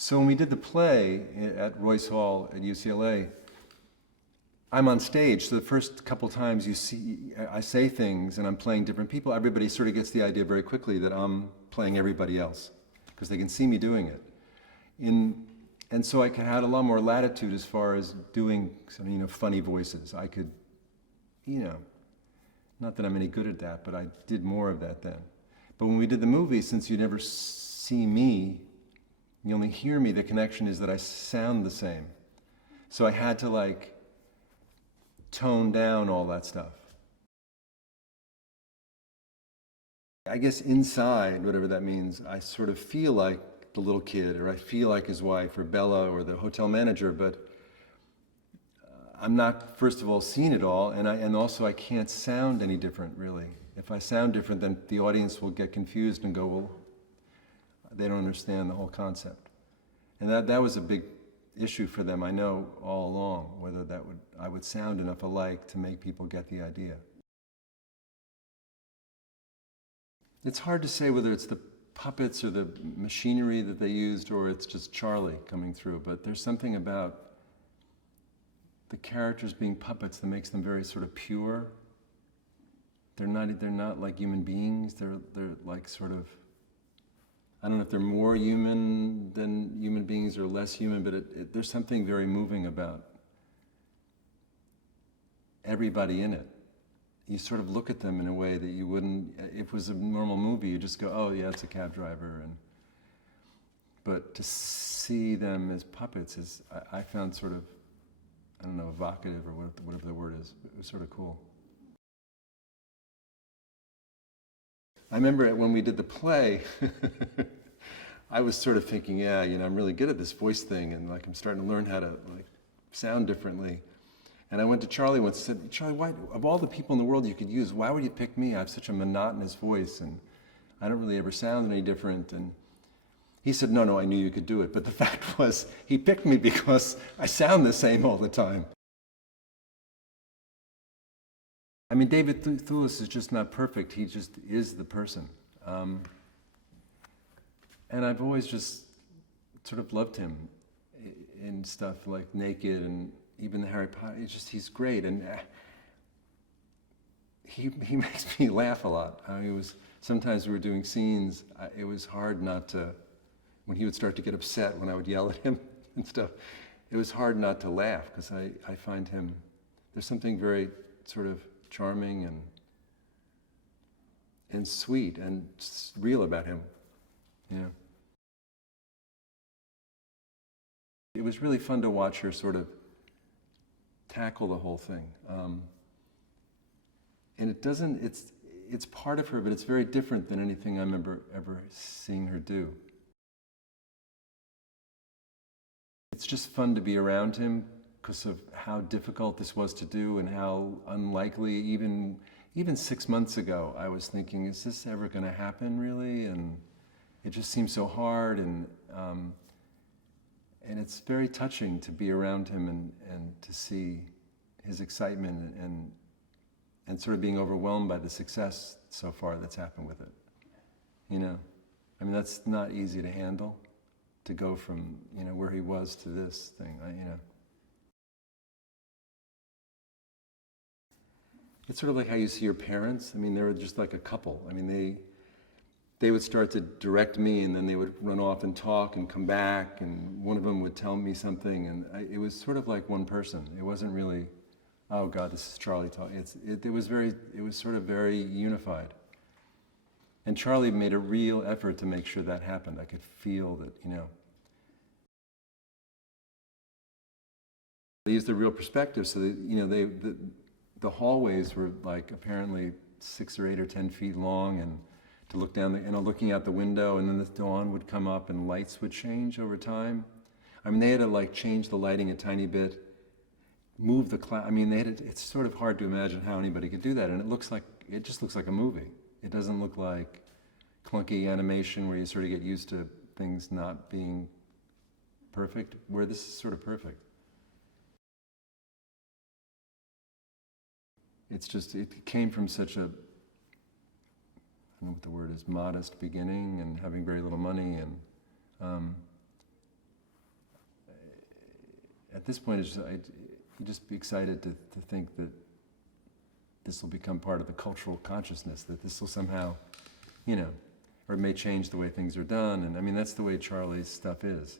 So when we did the play at Royce Hall at UCLA, I'm on stage, so the first couple times you see, I say things and I'm playing different people, everybody sort of gets the idea very quickly that I'm playing everybody else, because they can see me doing it. And so I had a lot more latitude as far as doing some, funny voices. I could, not that I'm any good at that, but I did more of that then. But when we did the movie, since you never see me, you only hear me, the connection is that I sound the same. So I had to tone down all that stuff. I guess inside, whatever that means, I sort of feel like the little kid, or I feel like his wife, or Bella, or the hotel manager, but I'm not, first of all, seeing it all, and also I can't sound any different, really. If I sound different, then the audience will get confused and go, well, they don't understand the whole concept. And that was a big issue for them, I know, all along, whether I would sound enough alike to make people get the idea. It's hard to say whether it's the puppets or the machinery that they used, or it's just Charlie coming through, but there's something about the characters being puppets that makes them very sort of pure. They're not like human beings, they're like sort of, I don't know if they're more human than human beings or less human, but there's something very moving about everybody in it. You sort of look at them in a way that you wouldn't, if it was a normal movie, you just go, oh yeah, it's a cab driver. But to see them as puppets is, I found sort of, I don't know, evocative or whatever the word is. It was sort of cool. I remember when we did the play, I was sort of thinking, yeah, I'm really good at this voice thing, and I'm starting to learn how to sound differently. And I went to Charlie once and said, Charlie, why, of all the people in the world you could use, why would you pick me? I have such a monotonous voice, and I don't really ever sound any different. And he said, no, I knew you could do it. But the fact was, he picked me because I sound the same all the time. I mean, David Thewlis is just not perfect. He just is the person. And I've always just sort of loved him in stuff like Naked and even the Harry Potter. He's great. And he makes me laugh a lot. Sometimes we were doing scenes, it was hard not to, when he would start to get upset when I would yell at him and stuff, it was hard not to laugh, because I find him, there's something very sort of charming and sweet and real about him. It was really fun to watch her sort of tackle the whole thing. And it's part of her, but it's very different than anything I remember ever seeing her do. It's just fun to be around him because of how difficult this was to do and how unlikely, even 6 months ago, I was thinking, is this ever going to happen, really? And it just seemed so hard, and it's very touching to be around him and to see his excitement and sort of being overwhelmed by the success so far that's happened with it. I mean, that's not easy to handle, to go from, where he was to this thing, It's sort of like how you see your parents. I mean, they were just like a couple. I mean, they would start to direct me, and then they would run off and talk and come back, and one of them would tell me something, and it was sort of like one person. It wasn't really, oh God, this is Charlie talking. It was sort of very unified. And Charlie made a real effort to make sure that happened. I could feel that, They used the real perspective, so that, the hallways were apparently 6 or 8 or 10 feet long, and to look down, looking out the window, and then the dawn would come up and lights would change over time. I mean, they had to change the lighting a tiny bit, move the cloud. I mean, it's sort of hard to imagine how anybody could do that, and it just looks like a movie. It doesn't look like clunky animation where you sort of get used to things not being perfect, where this is sort of perfect. It's just, it came from such a, I don't know what the word is, modest beginning, and having very little money, and at this point, it's just, you just be excited to think that this will become part of the cultural consciousness, that this will somehow, you know, or it may change the way things are done. And I mean, that's the way Charlie's stuff is.